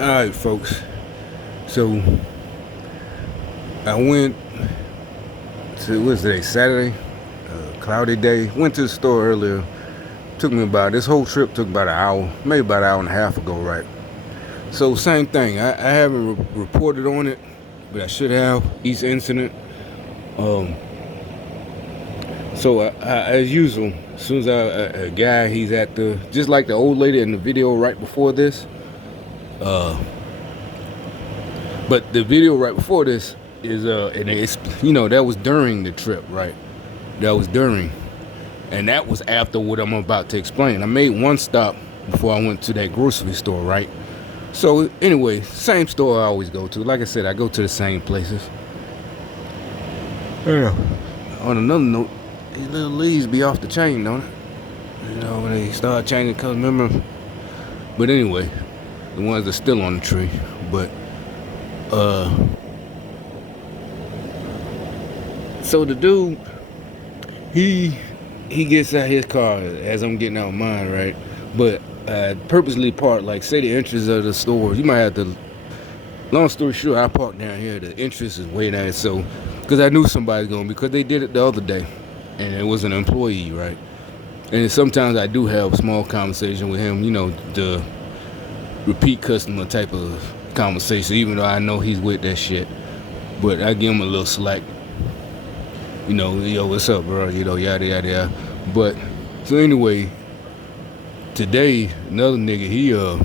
Alright, folks. So I went to what's today? Saturday, cloudy day. Went to the store earlier. Took me about this whole trip took about an hour, maybe about an hour and a half ago, right? So same thing. I haven't reported on it, but I should have each incident. Um, so as usual, as soon as a guy, he's at the just like the old lady in the video right before this. Uh, But the video right before this is and it's that was during the trip, right? That was during, and that was after what I'm about to explain. I made one stop before I went to that grocery store, right? So anyway, same store I always go to. Like I said, I go to the same places. Yeah. On another note, these little leaves be off the chain, don't it? When they start changing color, remember? But anyway, the ones that are still on the tree, but. So the dude, he gets out his car as I'm getting out mine, right? But purposely parked, like say the entrance of the store. You might have to. Long story short, I parked down here. The entrance is way down, so because I knew somebody's going because they did it the other day, and it was an employee, right? And sometimes I do have small conversation with him, the repeat customer type of conversation, even though I know he's with that shit. But I give him a little slack. Yo, what's up, bro? Yada, yada, yada. But, so anyway, today, another nigga,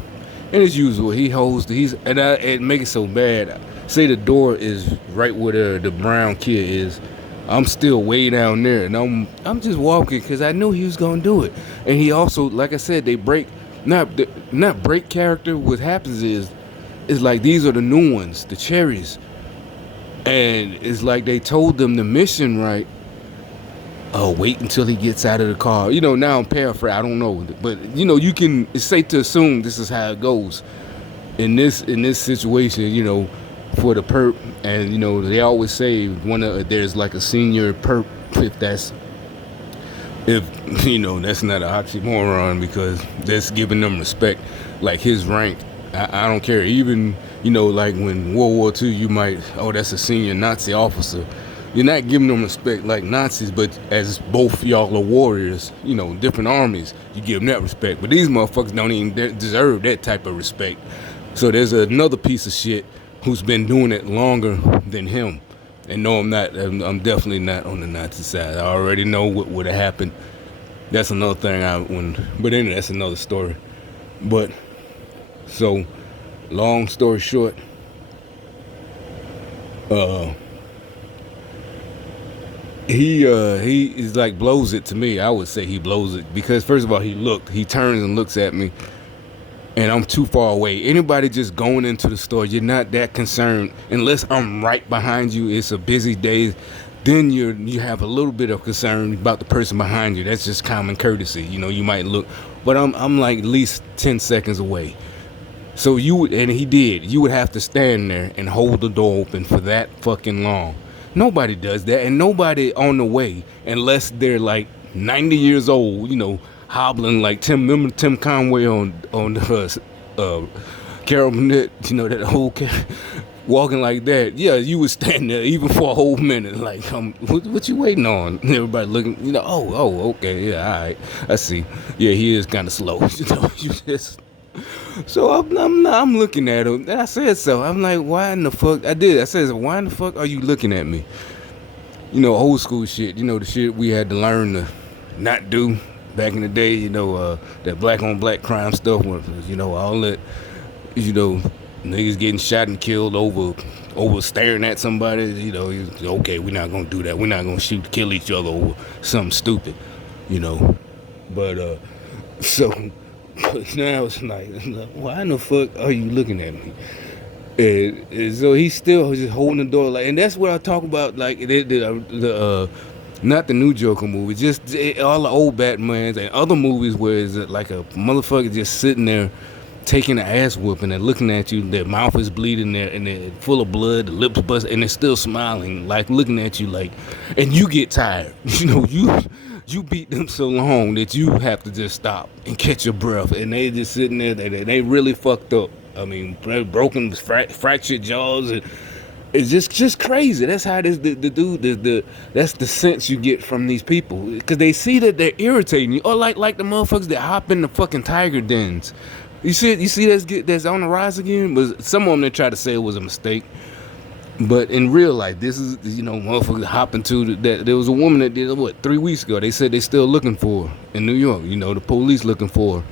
and as usual, it make it so bad. Say the door is right where the brown kid is. I'm still way down there, and I'm just walking because I knew he was gonna do it. And he also, like I said, they break, not break character. What happens is like these are the new ones, the cherries. And it's like they told them the mission, right? Wait until he gets out of the car. Now I'm paraphrasing, I don't know. But it's safe to assume this is how it goes. In this situation, for the perp, and they always say there's like a senior perp if that's not an oxymoron, because that's giving them respect, like his rank. I don't care. Even, like when World War II, you might, that's a senior Nazi officer. You're not giving them respect like Nazis, but as both y'all are warriors, different armies, you give them that respect. But these motherfuckers don't even deserve that type of respect. So there's another piece of shit who's been doing it longer than him. And no, I'm definitely not on the Nazi side. I already know what would have happened. That's another thing but anyway, that's another story. But, so, long story short, he is like blows it to me. I would say he blows it because first of all, he turns and looks at me, and I'm too far away. Anybody just going into the store, you're not that concerned unless I'm right behind you. It's a busy day. Then you have a little bit of concern about the person behind you. That's just common courtesy. You might look, but I'm like at least 10 seconds away. So you would have to stand there and hold the door open for that fucking long. Nobody does that, and nobody on the way, unless they're like 90 years old, hobbling like Remember Tim Conway on Carol Burnett, that whole walking like that. Yeah, you would stand there even for a whole minute, like, what you waiting on? And everybody looking, okay, yeah, all right, I see. Yeah, he is kind of slow, you just. So I'm looking at him, and I said so. I'm like, why in the fuck? I said, why in the fuck are you looking at me? Old school shit. The shit we had to learn to not do back in the day. That black on black crime stuff. All that. Niggas getting shot and killed over staring at somebody. Okay, we're not gonna do that. We're not gonna kill each other over something stupid. But so. But now it's like, why in the fuck are you looking at me? And so he's still just holding the door, like, and that's what I talk about, like the not the new Joker movie, just all the old Batmans and other movies where it's like a motherfucker just sitting there taking an ass whooping and looking at you. Their mouth is bleeding there and they're full of blood, the lips bust, and they're still smiling, like looking at you, like, and you get tired. You beat them so long that you have to just stop and catch your breath, and they just sitting there. They really fucked up. I mean, broken, fractured jaws, and it's just crazy. That's how this the dude that's the sense you get from these people because they see that they're irritating you, or like the motherfuckers that hop in the fucking tiger dens. You see that's on the rise again. But some of them that try to say it was a mistake. But in real life, this is, motherfuckers hopping to that. There was a woman that did what 3 weeks ago. They said they still looking for her in New York. The police looking for her.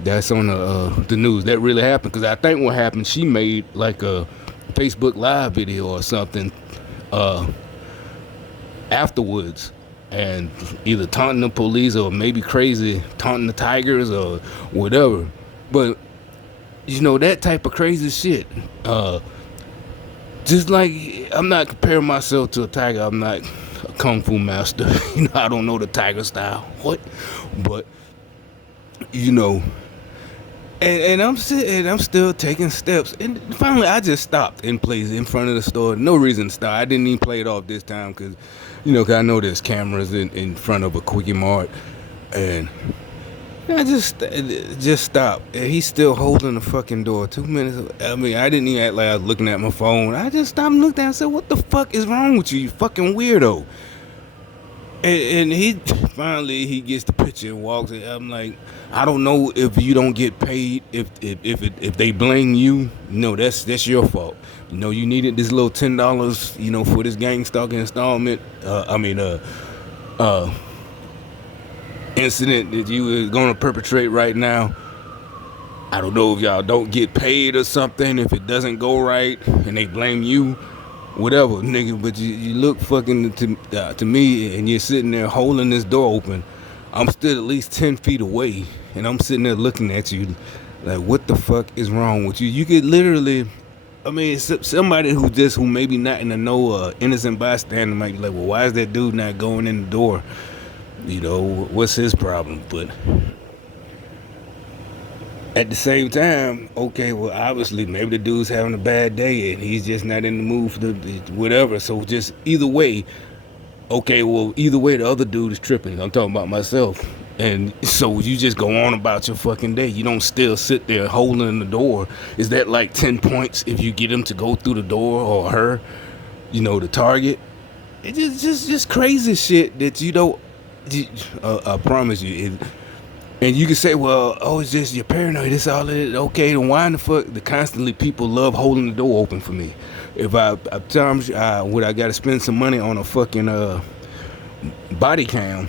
That's on the news. That really happened because I think what happened, she made like a Facebook Live video or something afterwards, and either taunting the police or maybe crazy taunting the tigers or whatever. But that type of crazy shit. Just like, I'm not comparing myself to a tiger. I'm not a kung fu master. I don't know the tiger style. What? But, and I'm still taking steps. And finally, I just stopped in place in front of the store. No reason to stop. I didn't even play it off this time because, 'cause I know there's cameras in front of a Quickie Mart. And I just stopped. And he's still holding the fucking door. 2 minutes. I mean, I didn't even act like I was looking at my phone. I just stopped and looked at him and said, what the fuck is wrong with you, you fucking weirdo? And he finally he gets the picture and walks. And I'm like, I don't know if you don't get paid. If they blame you, no, that's your fault. You needed this little $10, for this gang stalking installment. Incident that you were gonna perpetrate right now. I don't know if y'all don't get paid or something. If it doesn't go right and they blame you, whatever, nigga. But you look fucking to me, and you're sitting there holding this door open. I'm still at least 10 feet away, and I'm sitting there looking at you like, what the fuck is wrong with you? You could literally, I mean, somebody who maybe not in the know, innocent bystander might be like, well, why is that dude not going in the door? What's his problem? But at the same time, okay, well, obviously, maybe the dude's having a bad day and he's just not in the mood for whatever. So just either way, the other dude is tripping. I'm talking about myself. And so you just go on about your fucking day. You don't still sit there holding the door. Is that like 10 points if you get him to go through the door or her, the target? It's just crazy shit that you don't. I promise you. And you can say, well, it's just you're paranoid. It's all it is. Okay, then why in the fuck constantly people love holding the door open for me? If I times would I got to spend some money on a fucking body cam,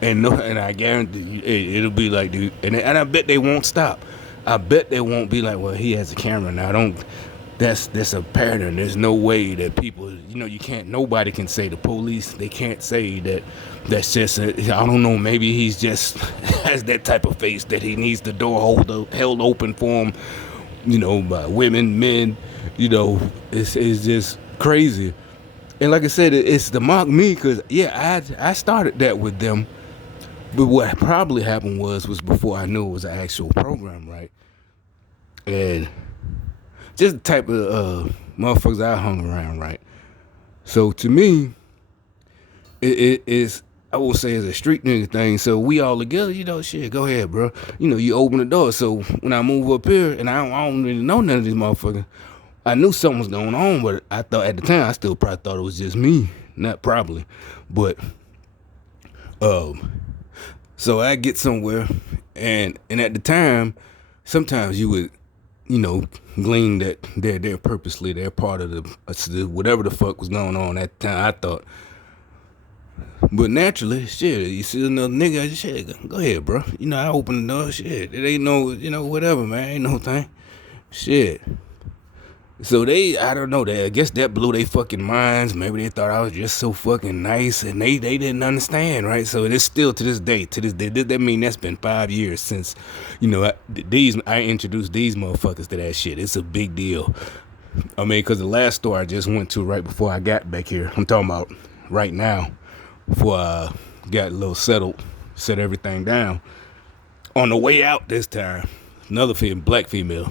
and I guarantee you, it'll be like, dude, and I bet they won't stop. I bet they won't be like, well, he has a camera now. That's a pattern. There's no way that people, you can't, nobody can say, the police, they can't say that's just, I don't know, maybe he's just has that type of face that he needs the door held open for him, by women, men, it's just crazy. And like I said, it's to mock me because, I started that with them. But what probably happened was before I knew it was an actual program, right? And just the type of motherfuckers I hung around, right? So to me, it is, I will say, it's a street nigga thing. So we all together, shit, go ahead, bro. You open the door. So when I move up here, and I don't really know none of these motherfuckers, I knew something was going on, but I thought at the time, I still probably thought it was just me. Not probably. But, so I get somewhere, and at the time, sometimes you would, glean that they're purposely, they're part of the whatever the fuck was going on at the time, I thought. But naturally, shit, you see another nigga, shit, go ahead, bro. I open the door, shit. It ain't no, whatever, man. Ain't no thing. Shit. So I don't know, I guess that blew their fucking minds. Maybe they thought I was just so fucking nice, and they didn't understand, right? So it's still to this day, that mean that's been 5 years since, I introduced these motherfuckers to that shit. It's a big deal. I mean, because the last store I just went to right before I got back here, I'm talking about right now, before I got a little settled, set everything down. On the way out this time, another black female,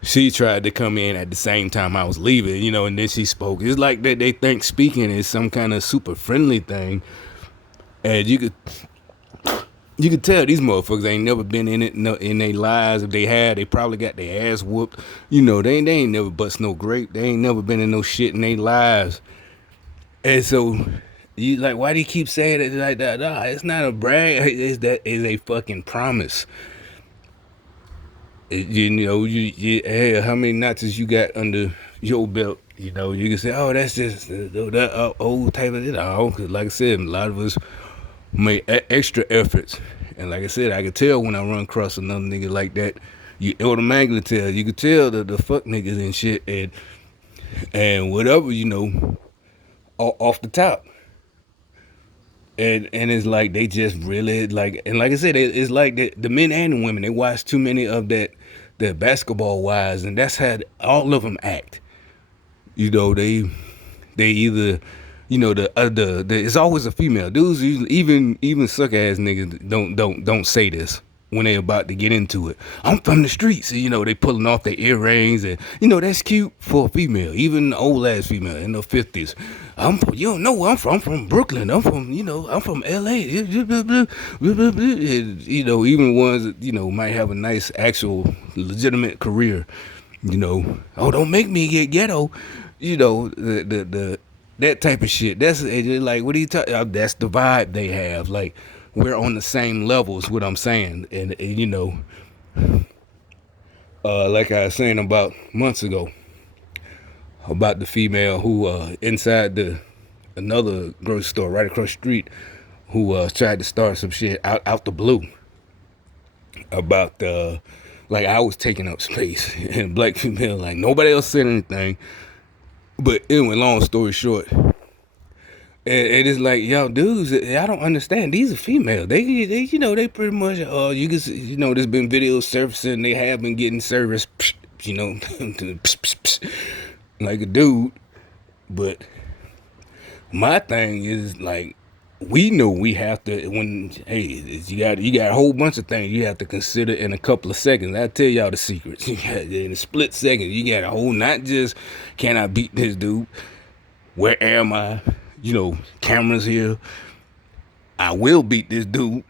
she tried to come in at the same time I was leaving, and then she spoke. It's like that they think speaking is some kind of super friendly thing. And you could, You can tell these motherfuckers ain't never been in it in their lives. If they had, they probably got their ass whooped. You know, they ain't never bust no grape. They ain't never been in no shit in their lives. And so you like, why do you keep saying it like that? Nah, it's not a brag. It's that is a fucking promise. You know, hey, how many notches you got under your belt? You know, you can say, oh, that's just that old type of it. No, because like I said, a lot of us make extra efforts. And like I said, I could tell when I run across another nigga like that. You automatically tell. You could tell the fuck niggas and shit and whatever, you know, off the top. And it's like they just really like, and like I said, it's like the men and the women, they watch too many of that the basketball wives, and that's how all of them act. You know, they either, you know, the it's always a female. Dudes usually, even suck ass niggas don't say this when they about to get into it. I'm from the streets. You know, they pulling off their earrings, and you know that's cute for a female, even an old ass female in the 50s. You don't know where I'm from. I'm from Brooklyn. I'm from, you know, I'm from LA. You know, even ones that, you know, might have a nice actual legitimate career. You know, oh, don't make me get ghetto. You know, the that type of shit. That's like, what are you talking? That's the vibe they have. Like, we're on the same level. Is what I'm saying. And you know, like I was saying about months ago about the female who inside the another grocery store right across the street who tried to start some shit out the blue about like I was taking up space and black female, like nobody else said anything. But anyway, long story short, it is like, y'all dudes, I don't understand. These are female. They you know, they pretty much you can see, you know, there's been videos surfacing. They have been getting service, you know, like a dude. But my thing is like, we know we have to, when hey, you got a whole bunch of things you have to consider in a couple of seconds. I tell y'all the secrets. In a split second, you got a whole, not just can I beat this dude? Where am I? You know, cameras here. I will beat this dude.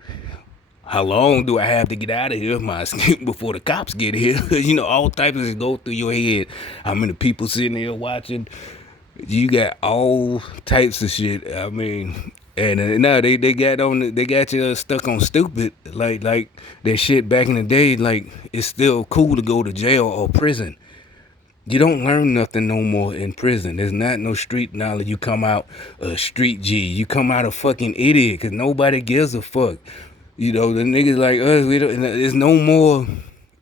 How long do I have to get out of here? My escape before the cops get here. You know, all types of go through your head. How many people sitting there watching? You got all types of shit. I mean, and now they got on, they got you stuck on stupid, like that shit back in the day. Like, it's still cool to go to jail or prison. You don't learn nothing no more in prison. There's not no street knowledge. You come out a street G. You come out a fucking idiot because nobody gives a fuck. You know, the niggas like us, we don't, there's no more,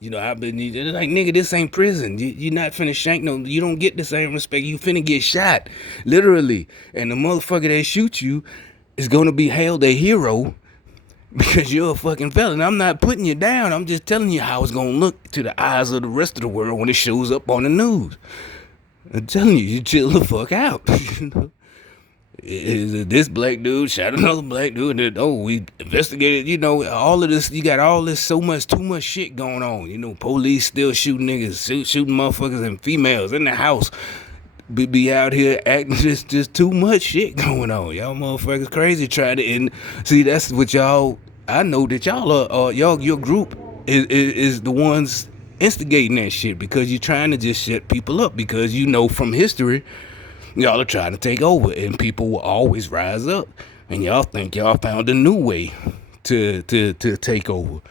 you know, I've been, like, nigga, this ain't prison. You not finna shank no, you don't get the same respect. You finna get shot, literally. And the motherfucker that shoot you is gonna be hailed a hero because you're a fucking felon. I'm not putting you down. I'm just telling you how it's gonna look to the eyes of the rest of the world when it shows up on the news. I'm telling you, you chill the fuck out. You know? Is this black dude shot another black dude? And then, oh, we investigated. You know, all of this. You got all this, so much, too much shit going on. You know, police still shooting niggas, shooting motherfuckers and females in the house. Be out here acting just too much shit going on. Y'all motherfuckers crazy trying to, and see, that's what y'all, I know that y'all are, y'all, your group is the ones instigating that shit because you're trying to just shut people up because you know from history y'all are trying to take over and people will always rise up and y'all think y'all found a new way to take over.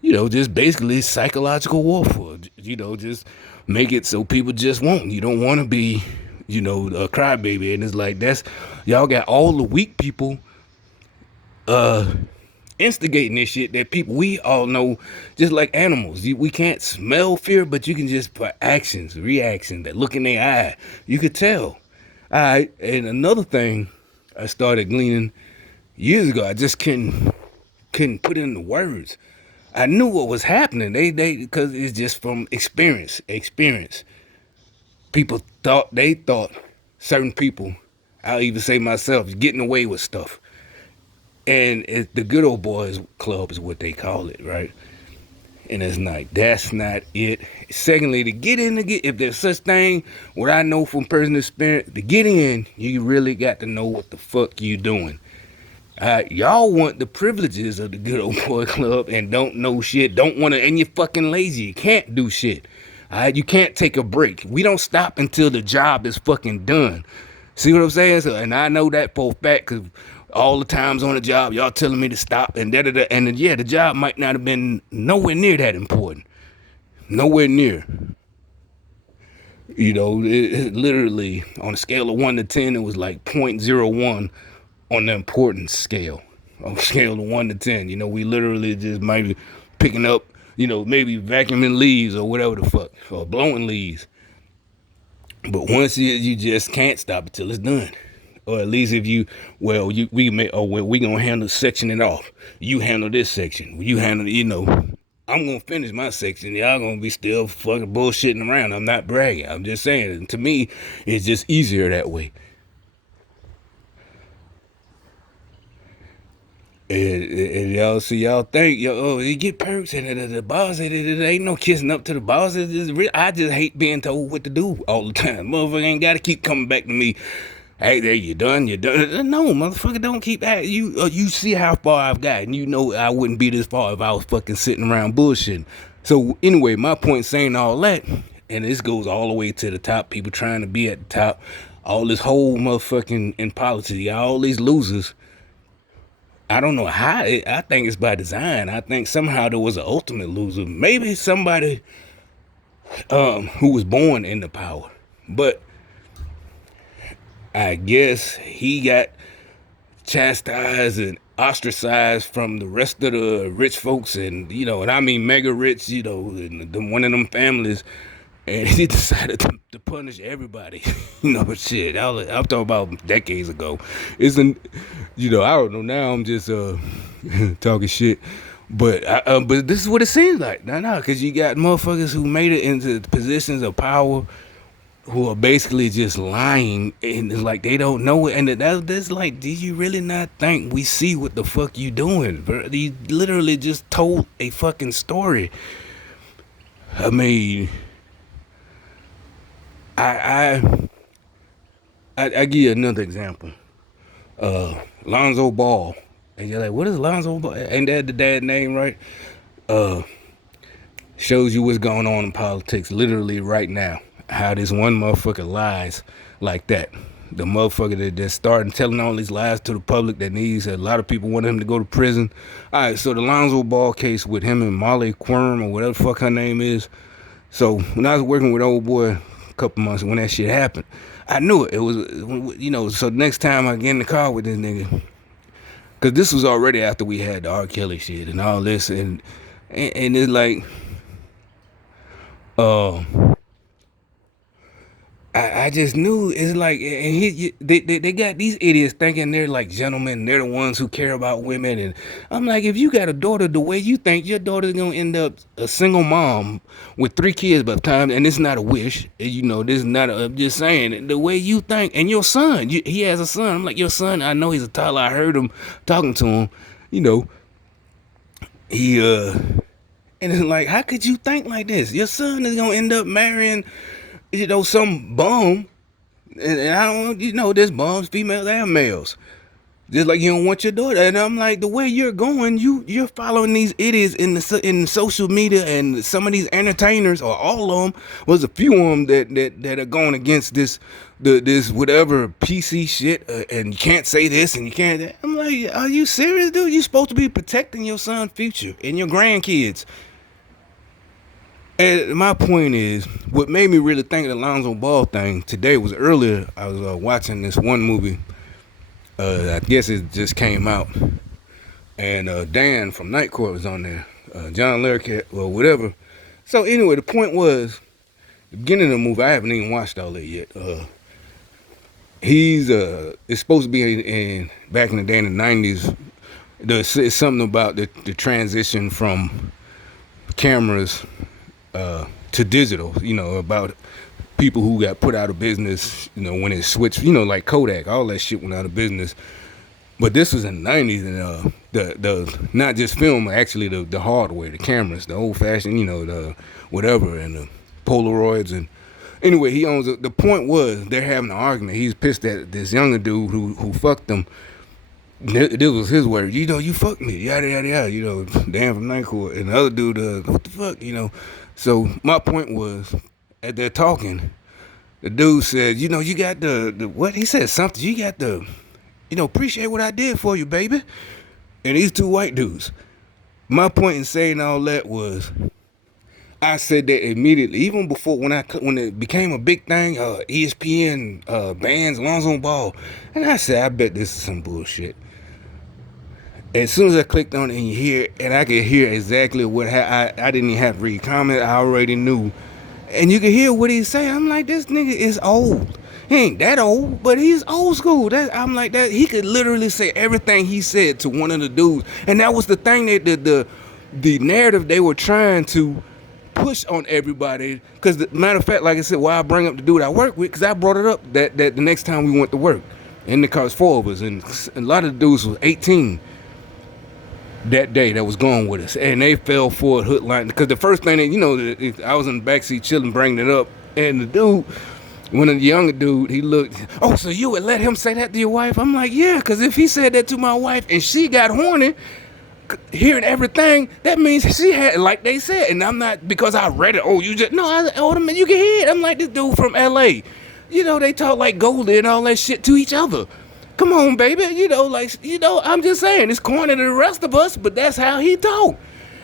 You know, just basically psychological warfare. You know, just make it so people just won't. You don't want to be, you know, a crybaby. And it's like, that's, y'all got all the weak people instigating this shit that people, we all know, just like animals. We can't smell fear, but you can just put actions, reaction, that look in their eye. You could tell. All right. And another thing I started gleaning years ago, I just couldn't put it into words. I knew what was happening. They because it's just from experience. They thought certain people, I'll even say myself, getting away with stuff. And the good old boys club is what they call it, right? And it's like, that's not it. Secondly, to get in, if there's such thing, what I know from personal experience, to get in, you really got to know what the fuck you doing. Y'all want the privileges of the good old boy club and don't know shit, don't want to, and you're fucking lazy. You can't do shit. You can't take a break. We don't stop until the job is fucking done. See what I'm saying? So, and I know that for a fact because all the times on the job, y'all telling me to stop and da da da. And yeah, the job might not have been nowhere near that important. Nowhere near. It literally on a scale of 1 to 10, it was like point zero 0.01 on the importance scale. On a scale of 1 to 10, we literally just might be picking up, maybe vacuuming leaves or whatever the fuck, or blowing leaves. But once you just can't stop until it's done. Or at least if we gonna handle section it off. You handle this section. You handle, I'm gonna finish my section. Y'all gonna be still fucking bullshitting around. I'm not bragging. I'm just saying. And to me, it's just easier that way. And y'all see, y'all think, you get perks and the boss, it ain't no kissing up to the boss. I just hate being told what to do all the time. Motherfucker ain't got to keep coming back to me. Hey, there, you done. No, motherfucker, don't keep at you. You see how far I've gotten. You know I wouldn't be this far if I was fucking sitting around bullshitting. So anyway, my point saying all that, and this goes all the way to the top. People trying to be at the top. All this whole motherfucking in politics, all these losers. I don't know how. I think it's by design. I think somehow there was an ultimate loser. Maybe somebody who was born into power, but I guess he got chastised and ostracized from the rest of the rich folks, and I mean mega rich, and one of them families, and he decided to punish everybody. Shit. I'm talking about decades ago. Isn't I don't know. Now I'm just talking shit. But this is what it seems like. No, because you got motherfuckers who made it into positions of power who are basically just lying, and it's like they don't know it. And that's like, do you really not think we see what the fuck you doing, bro? You literally just told a fucking story. I mean, I give you another example. Lonzo Ball. And you're like, what is Lonzo Ball? Ain't that the dad name, right? Shows you what's going on in politics literally right now. How this one motherfucker lies like that. The motherfucker that's starting telling all these lies to the public that needs a lot of people want him to go to prison. All right, so the Lonzo Ball case with him and Molly Quirm or whatever the fuck her name is. So when I was working with old boy a couple months when that shit happened, I knew it. It was, so next time I get in the car with this nigga, because this was already after we had the R. Kelly shit and all this, and it's like, I just knew. It's like, and they got these idiots thinking they're like gentlemen, they're the ones who care about women, and I'm like, if you got a daughter the way you think, your daughter's gonna end up a single mom with 3 kids by the time, and it's not a wish, this is not I'm just saying, the way you think, and your son, he has a son, I'm like, your son, I know he's a toddler, I heard him talking to him, he, and it's like, how could you think like this? Your son is gonna end up marrying some bum, and I don't, there's bums, females and males. Just like you don't want your daughter, and I'm like, the way you're going, you're following these idiots in social media, and some of these entertainers, or all of them, was a few of them that are going against this whatever PC shit, and you can't say this and you can't. That. I'm like, are you serious, dude? You're supposed to be protecting your son's future and your grandkids. And my point is, what made me really think of the Lonzo Ball thing today was earlier. I was watching this one movie. I guess it just came out, and Dan from Night Court was on there. John Larroquette or whatever. So anyway, the point was, the beginning of the movie, I haven't even watched all that yet. It's supposed to be in back in the day in the 90s. It's something about the transition from cameras to digital, about people who got put out of business, when it switched, like Kodak, all that shit went out of business. But this was in the 90s, and the not just film, actually the hardware, the cameras, the old fashioned, the whatever, and the Polaroids. And anyway, he owns it. The point was, they're having an argument. He's pissed at this younger dude who fucked him, This was his word. You fucked me. Yada yada yada. Dan from Night Court. And the other dude, what the fuck? So my point was, as they're talking, the dude said, you got the what? He said something. You got the, appreciate what I did for you, baby. And these two white dudes. My point in saying all that was, I said that immediately, even before when it became a big thing, ESPN bans Lonzo Ball, and I said, I bet this is some bullshit. As soon as I clicked on it and you hear, and I could hear exactly what I didn't even have to read comment. I already knew, and you could hear what he's saying. I'm like, this nigga is old. He ain't that old, but he's old school. I'm like that. He could literally say everything he said to one of the dudes, and that was the thing that the narrative they were trying to push on everybody. Because matter of fact, like I said, why I bring up the dude I work with, because I brought it up that the next time we went to work, in the car was 4 of us, and a lot of the dudes was 18 that day that was going with us, and they fell for a hook line. Because the first thing that I was in the backseat chilling, bringing it up, and the dude, one of the younger dude, he looked, oh, so you would let him say that to your wife? I'm like, yeah, because if he said that to my wife and she got horny, hearing everything, that means she had, like they said, and I'm not, because I read it, oh, you just, no, I told him, you can hear it. I'm like, this dude from LA, they talk like Goldie and all that shit to each other. Come on, baby. I'm just saying, it's corny to the rest of us, but that's how he talked.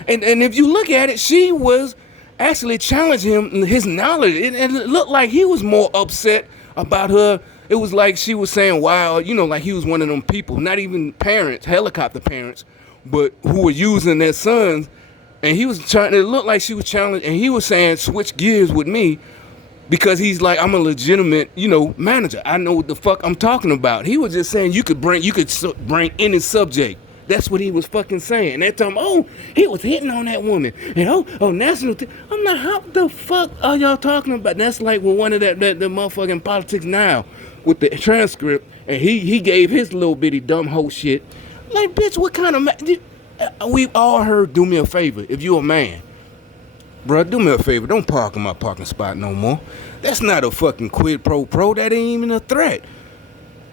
And if you look at it, she was actually challenging him, his knowledge. And it looked like he was more upset about her. It was like she was saying, wow, like he was one of them people, not even parents, helicopter parents, but who were using their sons. And he was trying, it looked like she was challenging, and he was saying, switch gears with me. Because he's like, I'm a legitimate, manager. I know what the fuck I'm talking about. He was just saying you could bring any subject. That's what he was fucking saying. And that time, oh, he was hitting on that woman. And national. I'm like, how the fuck are y'all talking about? That's like with one of the motherfucking Politics Now with the transcript, and he gave his little bitty dumb hoe shit. Like, bitch, what kind of we've all heard, do me a favor if you a man. Bro, do me a favor. Don't park in my parking spot no more. That's not a fucking quid pro quo. That ain't even a threat.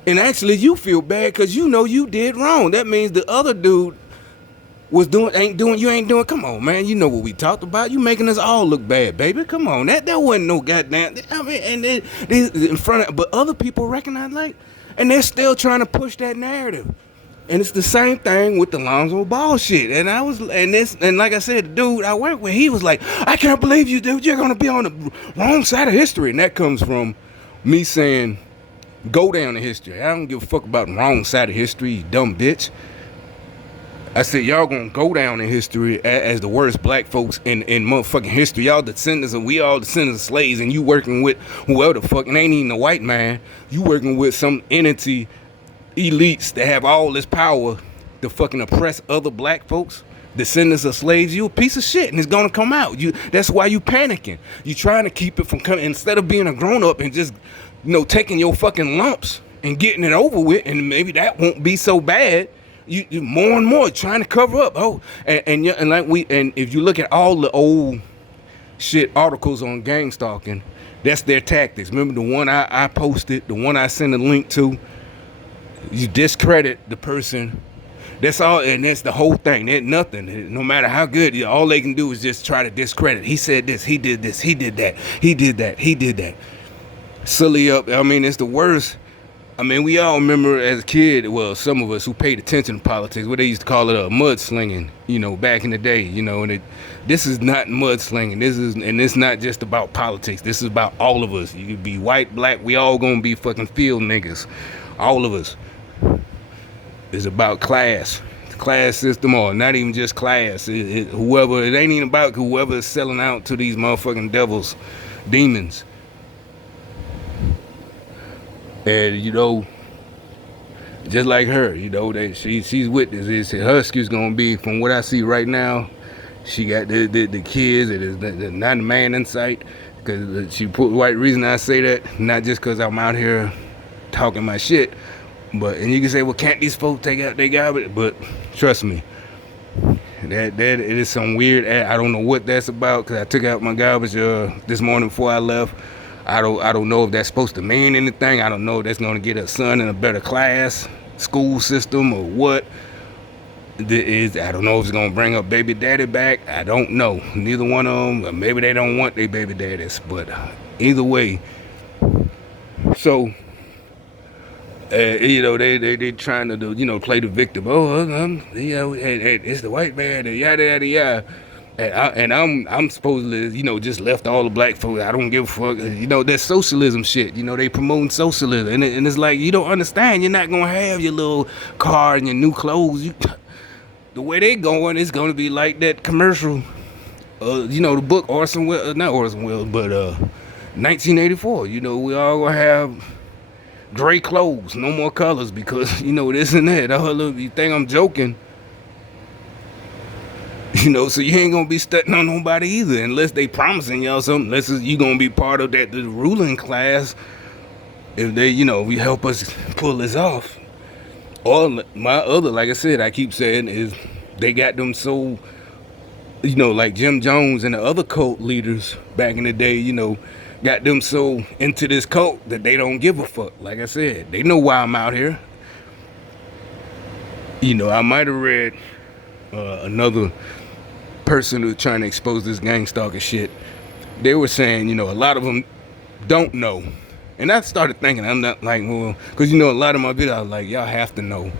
And actually, you feel bad because you did wrong. That means the other dude ain't doing. Come on, man. You know what we talked about. You making us all look bad, baby. Come on. That wasn't no goddamn. I mean, and then in front of, but other people recognize and they're still trying to push that narrative. And it's the same thing with the Lonzo Ball shit. And like I said, the dude I work with, he was like, I can't believe you, dude. You're going to be on the wrong side of history. And that comes from me saying, go down in history. I don't give a fuck about the wrong side of history, you dumb bitch. I said, y'all going to go down in history as the worst black folks in motherfucking history. Y'all descendants, and we all descendants of slaves, and you working with whoever the fuck, and ain't even a white man. You working with some entity, elites that have all this power to fucking oppress other black folks, descendants of slaves. You a piece of shit, and it's gonna come out. That's why you panicking. You trying to keep it from coming, instead of being a grown up and just taking your fucking lumps and getting it over with, and maybe that won't be so bad. You more and more trying to cover up. And if you look at all the old shit articles on gang stalking, that's their tactics. Remember the one I posted, the one I sent a link to. You discredit the person. That's all, and that's the whole thing. There's nothing. No matter how good, all they can do is just try to discredit. He said this, he did this, he did that, he did that, he did that. Silly up. I mean, it's the worst. I mean, we all remember as a kid, well, some of us who paid attention to politics, what they used to call it mudslinging, back in the day, and this is not mudslinging. And it's not just about politics. This is about all of us. You could be white, black, we all gonna be fucking field niggas. All of us. It's about class. The class system, or not even just class. It ain't even about whoever is selling out to these motherfucking devils, demons. And just like her, she's with this. Her excuse gonna be, from what I see right now, she got the kids, and there's not a man in sight. Because she put the right reason I say that, not just because I'm out here talking my shit, and you can say, well, can't these folks take out their garbage? But trust me, that it is some weird. I don't know what that's about, because I took out my garbage this morning before I left. I don't know if that's supposed to mean anything. I don't know if that's gonna get her son in a better class. school system or what. I don't know if it's gonna bring up baby daddy back. I don't know. Neither one of them. Or maybe they don't want their baby daddies. But either way, so they trying to play the victim. Oh, it's the white man. Yada yada yada. And I'm supposedly just left all the black folks. I don't give a fuck. That socialism shit. They promoting socialism, and it's like you don't understand. You're not gonna have your little car and your new clothes. The way they going, it's gonna be like that commercial. The book Orson Welles, not Orson Welles, but 1984. We all gonna have gray clothes, no more colors because this and that. You think I'm joking? So you ain't gonna be stunting on nobody either, unless they promising y'all something. Unless you gonna be part of the ruling class. If they, we help us pull this off. Or my other, like I said, I keep saying is they got them so, like Jim Jones and the other cult leaders back in the day, got them so into this cult that they don't give a fuck. Like I said, they know why I'm out here. I might have read another person who was trying to expose this gang stalker shit. They were saying, a lot of them don't know. And I started thinking, I'm not like, well, because a lot of my videos, I was like, y'all have to know.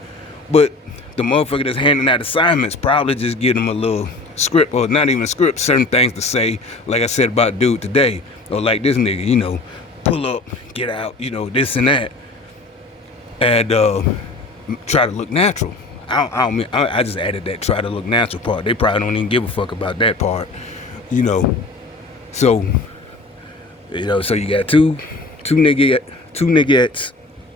But the motherfucker that's handing out assignments probably just give them a little script, or not even script, certain things to say, like I said about dude today, or like this nigga, pull up, get out, this and that, and try to look natural. I just added that try to look natural part. They probably don't even give a fuck about that part, So, so you got two niggas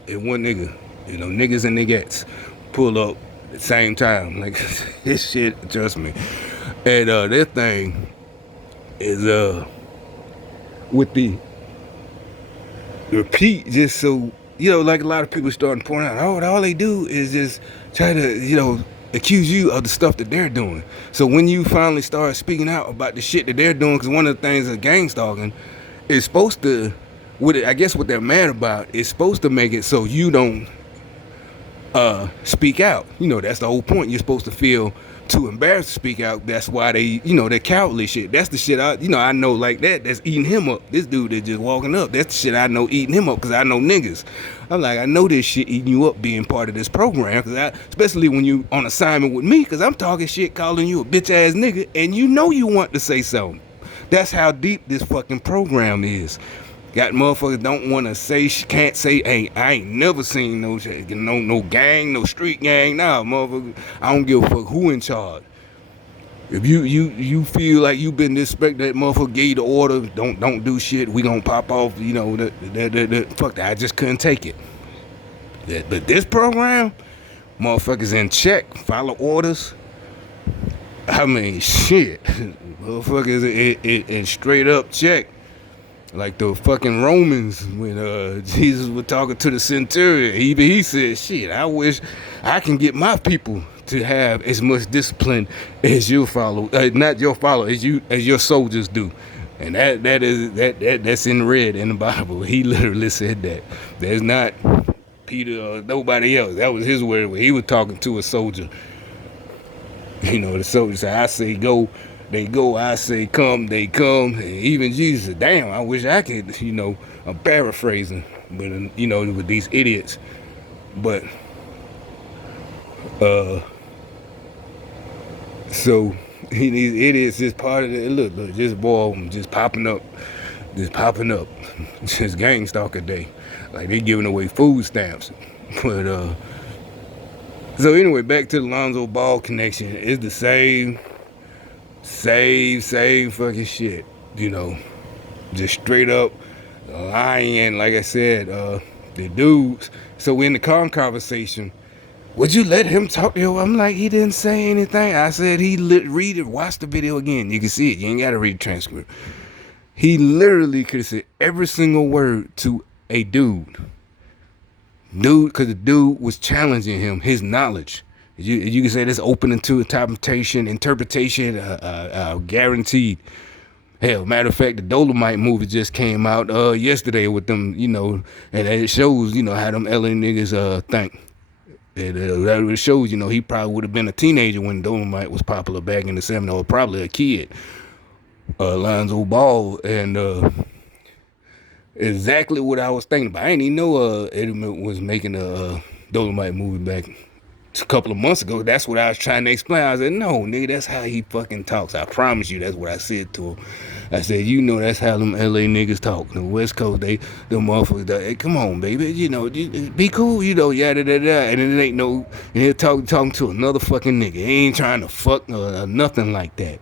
and one nigga, niggas and niggas pull up at the same time. Like, this shit, trust me. And that thing is with the repeat, just so like a lot of people starting to point out, all they do is just try to accuse you of the stuff that they're doing. So when you finally start speaking out about the shit that they're doing, because one of the things of gang stalking is supposed to, I guess what they're mad about is supposed to make it so you don't speak out. That's the whole point. You're supposed to feel too embarrassed to speak out. That's why they, that cowardly shit. That's the shit I know like that. That's eating him up. This dude that's just walking up. That's the shit I know eating him up because I know niggas. I'm like, I know this shit eating you up being part of this program, especially when you on assignment with me, because I'm talking shit, calling you a bitch ass nigga, and you want to say something. That's how deep this fucking program is. Got motherfuckers don't want to say, can't say, hey, I ain't never seen no gang, no street gang. Nah, motherfucker, I don't give a fuck who in charge. If you feel like you been disrespected, that motherfucker gave you the order, don't do shit, we gonna pop off, fuck that, I just couldn't take it. But this program, motherfuckers in check, follow orders. I mean, shit, motherfuckers in straight up check. Like the fucking Romans when Jesus was talking to the centurion, he said, shit, I wish I can get my people to have as much discipline as your follow, not your follow, as your soldiers do. And that's in red in the Bible. He literally said that. There's not Peter or nobody else. That was his word when he was talking to a soldier. The soldier said, I say go, they go, I say come, they come. And even Jesus said, damn, I wish I could, I'm paraphrasing, but, with these idiots. But, so, these idiots is part of it. Look, just boy, just popping up, just gang stalker day. Like, they giving away food stamps. But, so anyway, back to the Lonzo Ball connection. It's the same fucking shit, just straight up lying. Like I said, the dudes. So in the conversation, would you let him talk to you? I'm like, he didn't say anything. I said read it, watch the video again. You can see it. You ain't gotta read the transcript. He literally could have said every single word to a dude, because the dude was challenging him, his knowledge. You can say this open to interpretation, guaranteed. Hell, matter of fact, the Dolomite movie just came out yesterday with them, and it shows, how them LA niggas think. That shows, he probably would have been a teenager when Dolomite was popular back in the '70s, or probably a kid. Lonzo Ball, and exactly what I was thinking about. I didn't even know Eddie was making a Dolomite movie back a couple of months ago. That's what I was trying to explain. I said, no, nigga, that's how he fucking talks. I promise you, that's what I said to him. I said, that's how them LA niggas talk. The West Coast, them motherfuckers, hey, come on, baby, be cool, yada, da, da. And it ain't no, and he'll talking to another fucking nigga. He ain't trying to fuck nothing like that.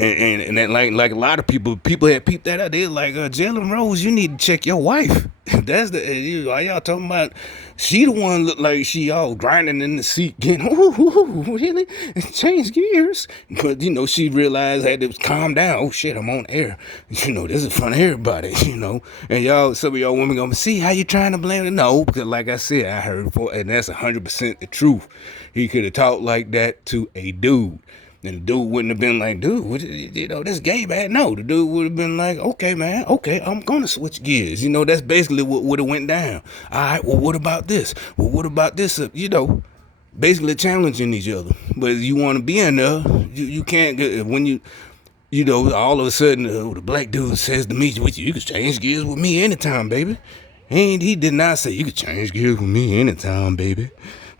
And that, like a lot of people had peeped that out. They're like, Jalen Rose, you need to check your wife. That's why y'all talking about. She the one look like she all grinding in the seat, getting really change gears. But she realized had to calm down. Oh shit, I'm on air. This is in front of everybody. And y'all, some of y'all women gonna see how you trying to blame it. No, because like I said, I heard and that's 100% the truth. He could have talked like that to a dude. And the dude wouldn't have been like, dude, this gay man. No, the dude would have been like, okay, man, okay, I'm gonna switch gears. That's basically what would have went down. All right, well, what about this? Well, what about this? Basically challenging each other. But you want to be in there, you can't get when all of a sudden the black dude says to me, you can change gears with me anytime, baby. And he did not say you could change gears with me anytime, baby.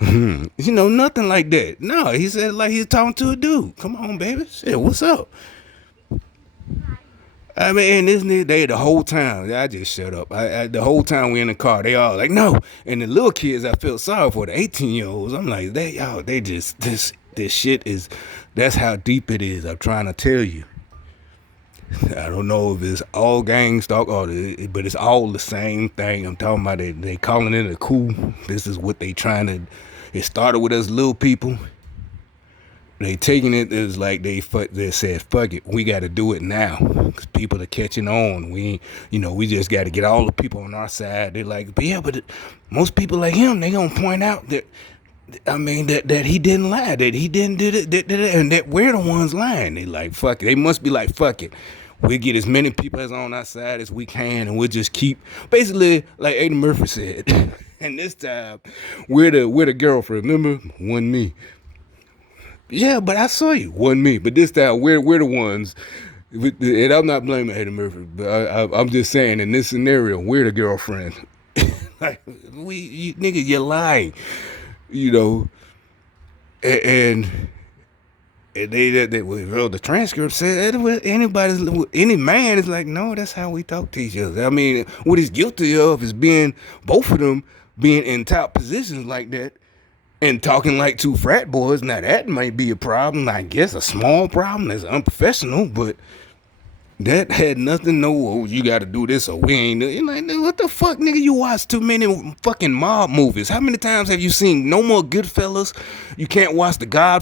Nothing like that. No, he said like he's talking to a dude. Come on, baby. Shit, what's up? I mean, and this nigga, the whole time, I just shut up. The whole time we in the car, they all like, no. And the little kids, I felt sorry for the 18-year-olds. I'm like, they just, this shit is, that's how deep it is. I'm trying to tell you. I don't know if it's all gang stalk but it's all the same thing. I'm talking about they calling it a coup. This is what they trying to. It started with us little people. They taking it as like they said, fuck it, we got to do it now because people are catching on. We just got to get all the people on our side. They're like, yeah, but most people like him, they gonna point out that. I mean that he didn't lie, that he didn't did it, and that we're the ones lying. They like fuck it. They must be like fuck it. We'll get as many people as on our side as we can, and we'll just keep basically like Eddie Murphy said. And this time, we're the girlfriend. Remember, wasn't me. Yeah, but I saw you, wasn't me. But this time, we're the ones. And I'm not blaming Eddie Murphy, but I'm just saying in this scenario, we're the girlfriend. Like nigga, you're lying. And the transcript said any man is like, no, that's how we talk to each other. I mean, what he's guilty of is both of them being in top positions like that and talking like two frat boys. Now that might be a problem, I guess a small problem that's unprofessional, but that had nothing. No, you got to do this or we ain't. You're like, what the fuck, nigga? You watch too many fucking mob movies. How many times have you seen No More Goodfellas? You can't watch The God.